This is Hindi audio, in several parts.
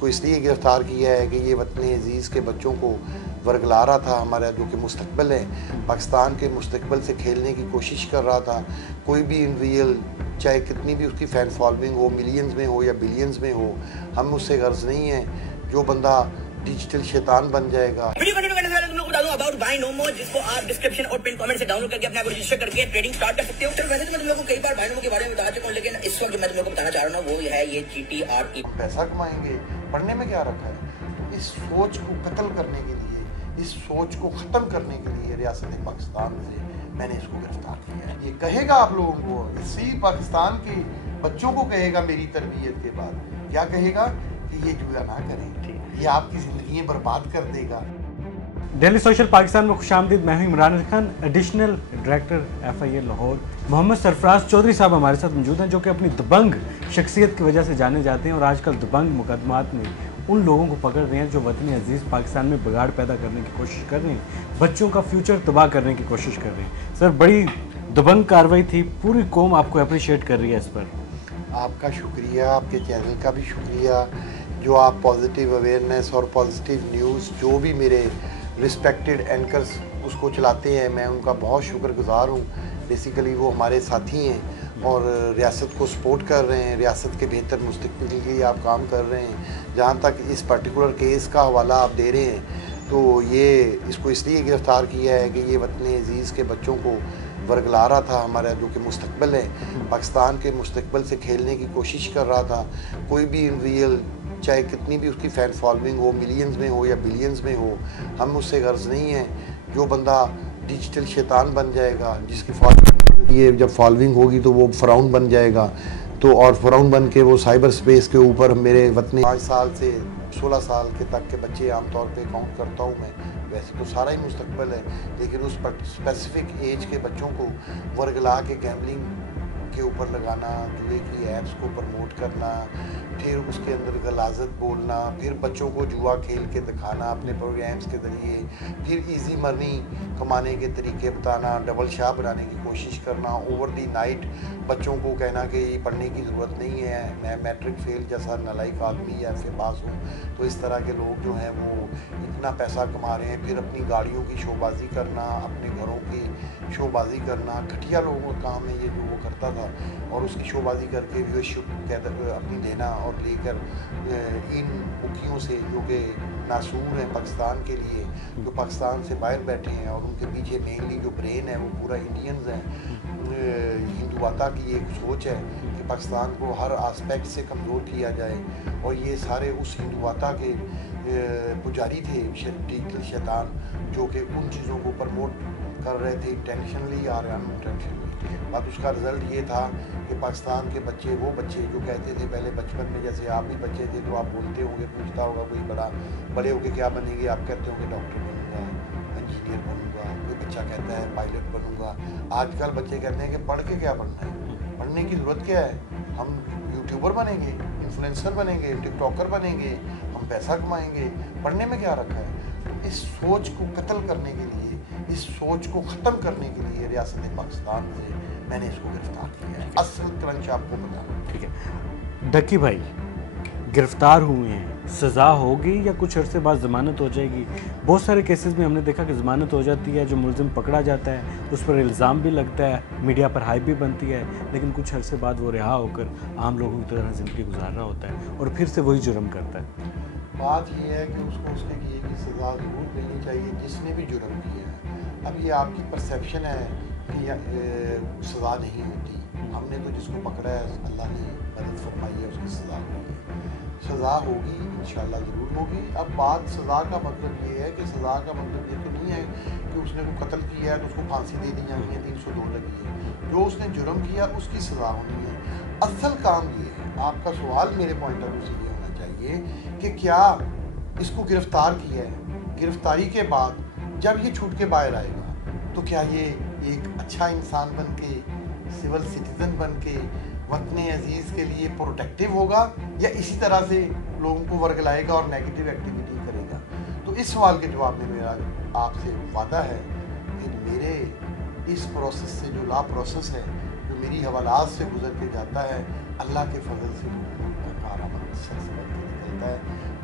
इसको इसलिए गिरफ़्तार किया है कि ये वतन अज़ीज़ के बच्चों को वर्गला रहा था, हमारा जो कि मुस्तकबिल है, पाकिस्तान के मुस्तकबिल से खेलने की कोशिश कर रहा था। कोई भी इन रियल, चाहे कितनी भी उसकी फ़ैन फॉलोइंग हो, मिलियंस में हो या बिलियंस में हो, हम उससे गर्ज नहीं है। जो बंदा डिजिटल शैतान बन जाएगा। वीडियो कंटेंट करने से पहले तुम लोग को बता दूं अबाउट बाय नो मोर, जिसको आप डिस्क्रिप्शन और पिन कमेंट से डाउनलोड करके अपने आप रजिस्टर करके ट्रेडिंग स्टार्ट कर सकते हो। तो वैसे तो मैं तुम लोगों को कई बार बाय नो मोर के बारे में बता चुका हूं, लेकिन इस वक्त जो मैं तुम लोगों को बताना चाह रहा हूं वो है ये GTRE। पैसा कमाएंगे, पढ़ने में क्या रखा है? तो इस सोच को कत्ल करने के लिए, इस सोच को ख़त्म करने के लिए रियासत पाकिस्तान से मैंने इसको गिरफ्तार किया है। ये कहेगा आप लोगों को, इसी पाकिस्तान के बच्चों को कहेगा मेरी तरबियत के बाद, क्या कहेगा कि ये जुआ ना करें, ये आपकी ज़िंदगी बर्बाद कर देगा। डेली सोशल पाकिस्तान में खुशामदीद। मैं हूं Imran Khan, additional director FIA Lahore. Mohammad Sarfaraz Chaudhry साहब हमारे साथ मौजूद हैं, जो कि अपनी दबंग शख्सियत की वजह से जाने जाते हैं और आजकल दबंग मुकदमात में उन लोगों को पकड़ रहे हैं जो वतन अजीज़ पाकिस्तान में बिगाड़ पैदा करने की कोशिश कर रहे हैं, बच्चों का फ्यूचर तबाह करने की कोशिश कर रहे हैं। सर, बड़ी दबंग कार्रवाई थी, पूरी कौम आपको अप्रिशिएट कर रही है इस पर। आपका शुक्रिया, आपके चैनल का भी शुक्रिया, जो आप पॉजिटिव अवेयरनेस और पॉजिटिव न्यूज़ जो भी मेरे रिस्पेक्टेड एंकर्स उसको चलाते हैं, मैं उनका बहुत शुक्रगुजार हूँ। बेसिकली वो हमारे साथी हैं और रियासत को सपोर्ट कर रहे हैं, रियासत के बेहतर मुस्तकबिल के लिए आप काम कर रहे हैं। जहाँ तक इस पर्टिकुलर केस का हवाला आप दे रहे हैं, तो ये इसको इसलिए गिरफ़्तार किया है कि ये वतन अज़ीज़ के बच्चों को वर्गला रहा था, हमारा जो कि मुस्तकबिल है, पाकिस्तान के मुस्तकबिल से खेलने की कोशिश कर रहा था। कोई भी इन रियल, चाहे कितनी भी उसकी फ़ैन फॉलोइंग हो, मिलियंस में हो या बिलियंस में हो, हम उससे गर्ज नहीं है। जो बंदा डिजिटल शैतान बन जाएगा, जिसकी ये जब फॉलोइंग होगी तो वो फ़राउन बन जाएगा, तो और फ़राउन बन के वो साइबर स्पेस के ऊपर मेरे वतन 5 साल से 16 साल के तक के बच्चे आमतौर पे काउंट करता हूँ मैं। वैसे तो सारा ही मुस्तकबिल है, लेकिन उस स्पेसिफिक एज के बच्चों को वर्गला के गैम्बलिंग के ऊपर लगाना, जुए की ऐप्स को प्रमोट करना, फिर उसके अंदर गलाजत बोलना, फिर बच्चों को जुआ खेल के दिखाना अपने प्रोग्राम्स के ज़रिए, फिर इजी मनी कमाने के तरीके बताना, डबल शाह बनाने की कोशिश करना, ओवर दी नाइट बच्चों को कहना कि ये पढ़ने की ज़रूरत नहीं है, मैं मैट्रिक फेल जैसा नालायक आदमी या FA पास हूँ। तो इस तरह के लोग जो हैं वो इतना पैसा कमा रहे हैं, फिर अपनी गाड़ियों की शोबाजी करना, अपने घरों की शोबाजी करना। घटिया लोगों का काम है ये जो वो करता था, और उसकी शोबाजी करके व्यूअरशिप अपनी देना और लेकर इन मुखियों से जो कि नासूर हैं पाकिस्तान के लिए, जो पाकिस्तान से बाहर बैठे हैं और उनके पीछे मेनली जो ब्रेन है वो पूरा इंडियंस हैं। हिंदुवाता की एक सोच है कि पाकिस्तान को हर आस्पेक्ट से कमज़ोर किया जाए, और ये सारे उस हिंदुवाता के पुजारी थे, डिजिटल शैतान, जो कि उन चीज़ों को प्रमोट कर रहे थे इंटेंशनली या अनइंटेंशनली। अब उसका रिज़ल्ट ये था कि पाकिस्तान के बच्चे, वो बच्चे जो कहते थे पहले बचपन में, जैसे आप भी बच्चे थे तो आप बोलते होंगे, पूछता होगा कोई बड़े होके क्या बनेंगे, आप कहते होंगे डॉक्टर बनूंगा, इंजीनियर बनूंगा, कोई बच्चा कहता है पायलट बनूंगा। आजकल बच्चे कहते हैं कि पढ़ के क्या बनना है, पढ़ने की ज़रूरत क्या है, हम यूट्यूबर बनेंगे, इन्फ्लुएंसर बनेंगे, टिकटॉकर बनेंगे, हम पैसा कमाएंगे, पढ़ने में क्या रखा है। तो इस सोच को कत्ल करने के लिए, इस सोच को ख़त्म करने के लिए रियासत पाकिस्तान से मैंने इसको गिरफ़्तार किया है। असल क्रंच आपको बता। ठीक है, डक्की भाई गिरफ्तार हुए हैं, सज़ा होगी या कुछ अरसे बाद ज़मानत हो जाएगी? बहुत सारे केसेस में हमने देखा कि ज़मानत हो जाती है, जो मुलजिम पकड़ा जाता है उस पर इल्ज़ाम भी लगता है, मीडिया पर हाइप भी बनती है, लेकिन कुछ अरसे बाद वो रिहा होकर आम लोगों की तरह ज़िंदगी गुजार रहा होता है और फिर से वही जुर्म करता है। बात यह है कि उसको उसने किए की सज़ा ज़रूर मिलनी चाहिए जिसने भी जुर्म किया है। अब ये आपकी परसेप्शन है कि सज़ा नहीं होती। हमने तो जिसको पकड़ा है अल्लाह ने मदद फरमाई है, उसकी सज़ा हुई है, सज़ा होगी इंशाल्लाह ज़रूर होगी। अब बात सज़ा का मतलब ये है कि सज़ा का मतलब ये तो नहीं है कि उसने को कत्ल किया है तो उसको फांसी दे दी जानी है, 302 लगी है। जो उसने जुर्म किया उसकी सज़ा होनी है। असल काम ये है, आपका सवाल मेरे पॉइंट ऑफ व्यू से ये होना चाहिए कि क्या इसको गिरफ़्तार किया है, गिरफ़्तारी के बाद जब ये छूट के बाहर आएगा तो क्या ये एक अच्छा इंसान बन के, सिविल सिटीज़न बन के वतन अजीज़ के लिए प्रोटेक्टिव होगा, या इसी तरह से लोगों को वर्गलाएगा और नेगेटिव एक्टिविटी करेगा? तो इस सवाल के जवाब में मेरा आपसे वादा है कि मेरे इस प्रोसेस से, जो लॉ प्रोसेस है, जो मेरी हवालात से गुजर के जाता है, अल्लाह के फजल से कारामद शख्स बन के निकलता है।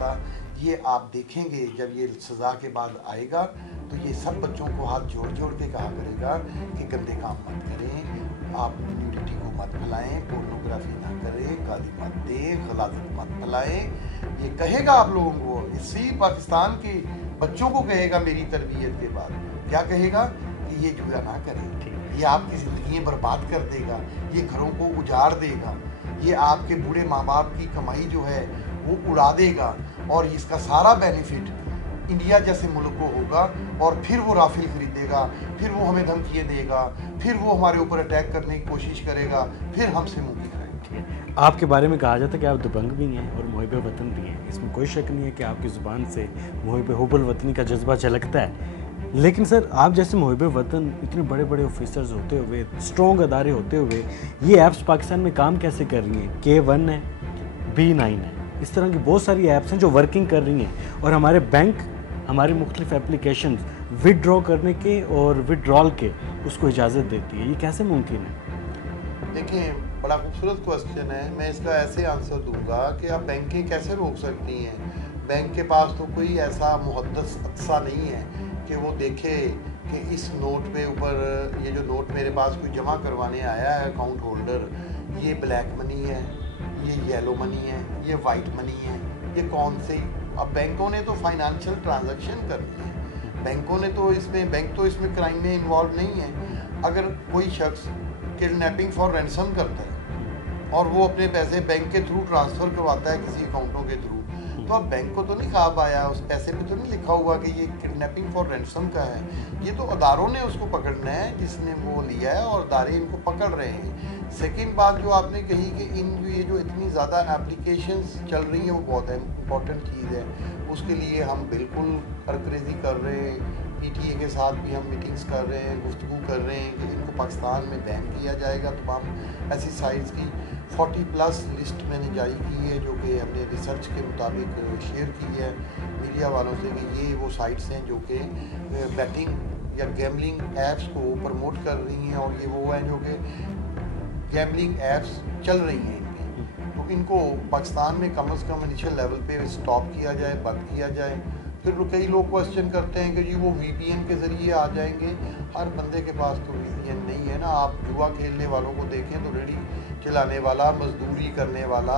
करता। ये आप देखेंगे जब ये सज़ा के बाद आएगा तो ये सब बच्चों को हाथ जोड़ जोड़ के कहा करेगा कि गंदे काम मत करें, आप न्यूडिटी को मत फैलाएं, पोर्नोग्राफी ना करें, गाली मत दें, गलाजत मत फैलाएं। ये कहेगा आप लोगों को, इसी पाकिस्तान के बच्चों को कहेगा मेरी तरबियत के बाद। क्या कहेगा कि ये जुआ ना करें, ये आपकी ज़िंदगी बर्बाद कर देगा, ये घरों को उजाड़ देगा, ये आपके बूढ़े माँ बाप की कमाई जो है वो उड़ा देगा और इसका सारा बेनिफिट इंडिया जैसे मुल्क को होगा। और फिर वो राफेल खरीदेगा, फिर वो हमें धमकियाँ देगा, फिर वो हमारे ऊपर अटैक करने की कोशिश करेगा, फिर हमसे मुँह दिखाएगा। आपके बारे में कहा जाता है कि आप दबंग भी हैं और मुहिब वतन भी हैं। इसमें कोई शक नहीं है कि आपकी ज़ुबान से मुहिब हुब्बुल वतनी का जज्बा झलकता है। लेकिन सर, आप जैसे मुहिब वतन, इतने बड़े बड़े ऑफिसर्स होते हुए, स्ट्रॉन्ग अदारे होते हुए, ये ऐप्स पाकिस्तान में काम कैसे कर रही हैं? K1 है, B9 है, इस तरह की बहुत सारी ऐप्स हैं जो वर्किंग कर रही हैं और हमारे बैंक हमारी मुख्तलिफ एप्लीकेशन विदड्रॉ करने के और विदड्रॉल के उसको इजाज़त देती है। ये कैसे मुमकिन है? देखिए, बड़ा खूबसूरत क्वेश्चन है। मैं इसका ऐसे आंसर दूंगा कि आप बैंकें कैसे रोक सकती हैं। बैंक के पास तो कोई ऐसा मुहद्दस अक्सा नहीं है कि वो देखे कि इस नोट पे ऊपर, ये जो नोट मेरे पास कोई जमा करवाने आया है अकाउंट होल्डर, ये ब्लैक मनी है, ये येलो मनी है, ये वाइट मनी है, ये कौन से। अब बैंकों ने तो फाइनेंशियल ट्रांजैक्शन करनी है, बैंकों ने तो इसमें, बैंक तो इसमें क्राइम में इन्वॉल्व नहीं है। अगर कोई शख्स किडनैपिंग फॉर रैंसम करता है और वो अपने पैसे बैंक के थ्रू ट्रांसफ़र करवाता है किसी अकाउंटों के थ्रू, तो अब बैंक को तो नहीं कहा पाया, उस पैसे पे तो नहीं लिखा हुआ कि ये किडनैपिंग फॉर रैंसम का है। ये तो अदारों ने उसको पकड़ना है जिसने वो लिया है और अदारे इनको पकड़ रहे हैं। सेकंड बात जो आपने कही कि ये जो इतनी ज़्यादा एप्लीकेशंस चल रही हैं वो बहुत इम्पॉर्टेंट चीज़ है। उसके लिए हम बिल्कुल करकरेजी कर रहे हैं, PTA के साथ भी हम मीटिंग्स कर रहे हैं, गुफ्तगू कर रहे हैं कि इनको पाकिस्तान में बैन किया जाएगा। तमाम ऐसी साइट्स की 40+ लिस्ट मैंने जारी की है जो कि हमने रिसर्च के मुताबिक शेयर की है मीडिया वालों से कि ये वो साइट्स हैं जो कि बैटिंग या गैमलिंग ऐप्स को प्रमोट कर रही हैं और ये वो हैं जो कि गैमलिंग ऐप्स चल रही हैं इनकी। तो इनको पाकिस्तान में कम से कम इनिशियल लेवल पे स्टॉप किया जाए, बंद किया जाए। फिर कई लोग क्वेश्चन करते हैं कि जी वो VPN के ज़रिए आ जाएंगे। हर बंदे के पास तो VPN नहीं है ना। आप जुआ खेलने वालों को देखें तो रेडी चलाने वाला, मजदूरी करने वाला,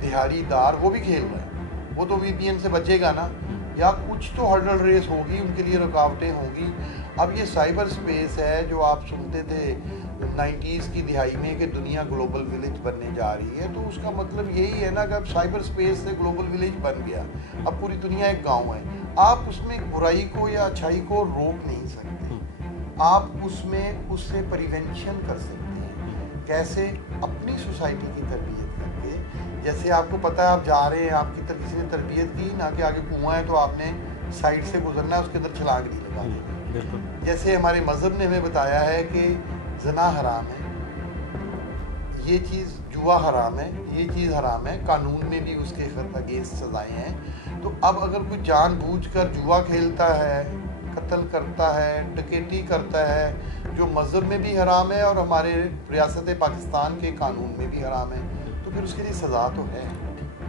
दिहाड़ीदार, वो भी खेल रहा है, वो तो VPN से बचेगा ना। या कुछ तो हर्डल रेस होगी, उनके लिए रुकावटें होंगी। अब ये साइबर स्पेस है जो आप सुनते थे 90s की दिहाई में कि दुनिया ग्लोबल विलेज बनने जा रही है, तो उसका मतलब यही है ना कि अब साइबर स्पेस से ग्लोबल विलेज बन गया, अब पूरी दुनिया एक गांव है। आप उसमें बुराई को या अच्छाई को रोक नहीं सकते, आप उसमें उससे प्रिवेंशन कर सकते हैं। कैसे? अपनी सोसाइटी की तरबियत करके। जैसे आपको पता है आप जा रहे हैं, आपकी किसी ने तरबियत की ना कि आगे कुआं है तो आपने साइड से गुजरना है, उसके अंदर छलांग नहीं लगानी। जैसे हमारे मज़हब ने हमें बताया है कि जना हराम है, ये चीज़, जुआ हराम है, ये चीज़ हराम है, कानून में भी उसके अगेंस्ट सज़ाएँ हैं। तो अब अगर कोई जानबूझकर जुआ खेलता है, कत्ल करता है, डकैती करता है, जो मज़हब में भी हराम है और हमारे रियासत पाकिस्तान के कानून में भी हराम है, तो फिर उसके लिए सज़ा तो है।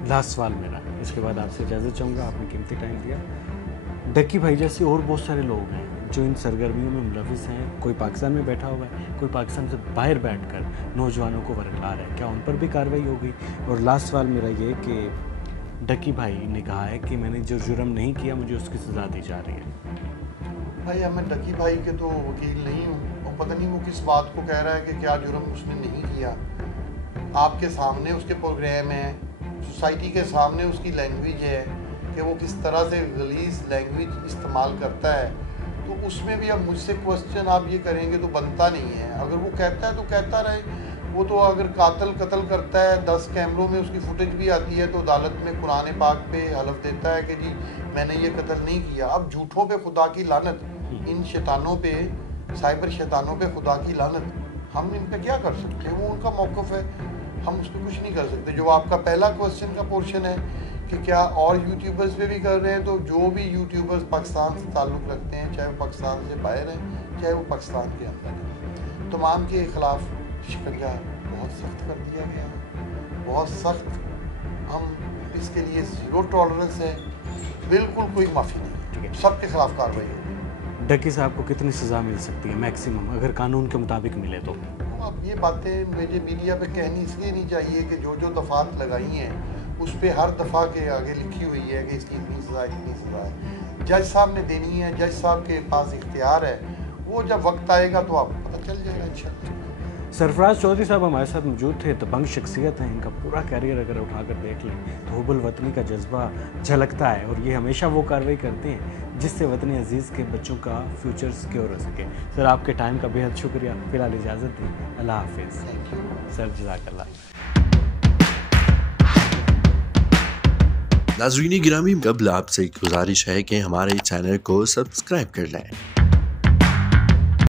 लास्ट सवाल मेरा, इसके बाद आपसे इजाज़त चाहूँगा, आपने कीमती टाइम दिया। डक्की भाई जैसे और बहुत सारे लोग हैं जो इन सरगर्मियों में मुलविस हैं, कोई पाकिस्तान में बैठा हुआ है, कोई पाकिस्तान से बाहर बैठकर नौजवानों को वरगला रहा है, क्या उन पर भी कार्रवाई होगी? और लास्ट सवाल मेरा ये कि डक्की भाई ने कहा है कि मैंने जो जुर्म नहीं किया मुझे उसकी सज़ा दी जा रही है। भाई मैं डक्की भाई के तो वकील नहीं हूँ और पता नहीं वो किस बात को कह रहा है कि क्या जुर्म उसने नहीं किया। आपके सामने उसके प्रोग्राम है, सोसाइटी के सामने उसकी लैंग्वेज है कि वो किस तरह से गलीज़ लैंग्वेज इस्तेमाल करता है। तो उसमें भी अब मुझसे क्वेश्चन आप ये करेंगे तो बनता नहीं है। अगर वो कहता है तो कहता रहे, वो तो अगर कत्ल करता है, 10 कैमरों में उसकी फुटेज भी आती है तो अदालत में कुरान पाक पे हलफ देता है कि जी मैंने ये कत्ल नहीं किया। अब झूठों पे खुदा की लानत, इन शैतानों पे, साइबर शैतानों पे खुदा की लानत। हम इन पे क्या कर सकते हैं? वो उनका मौक़िफ़ है, हम उस पर कुछ नहीं कर सकते। जो आपका पहला क्वेश्चन का पोर्शन है कि क्या और यूट्यूबर्स पे भी कर रहे हैं, तो जो भी यूट्यूबर्स पाकिस्तान से ताल्लुक़ रखते हैं, चाहे वो पाकिस्तान से बाहर हैं चाहे वो पाकिस्तान के अंदर हैं, तमाम के ख़िलाफ़ शिकंजा बहुत सख्त कर दिया गया है, बहुत सख्त। हम इसके लिए ज़ीरो टॉलरेंस है, बिल्कुल कोई माफ़ी नहीं है, सबके खिलाफ कार्रवाई होगी। डकी साहब को कितनी सज़ा मिल सकती है मैक्सिमम, अगर कानून के मुताबिक मिले तो? अब ये बातें मुझे मीडिया पे कहनी इसलिए नहीं चाहिए कि जो जो दफ़ात लगाई हैं उस पर हर दफ़ा के आगे लिखी हुई है कि इसकी इतनी सज़ा इतनी सज़ा है। जज साहब ने देनी है, जज साहब के पास इख्तियार है, वो जब वक्त आएगा तो आपको पता चल जाएगा इंशाल्लाह। सरफराज चौधरी साहब हमारे साथ मौजूद थे, दबंग शख्सियत हैं, इनका पूरा कैरियर अगर उठाकर देख लें तो हुब्बुल वतनी का जज्बा झलकता है और ये हमेशा वो कार्रवाई करते हैं जिससे वतनी अजीज़ के बच्चों का फ्यूचर सिक्योर हो सके। सर आपके टाइम का बेहद शुक्रिया, फिलहाल इजाज़त दी, अल्लाह हाफिज़। थैंक यू सर, जज़ाकल्लाह। नाज़रीन गिरामी, कबल आपसे एक गुजारिश है कि हमारे चैनल को सब्सक्राइब कर लें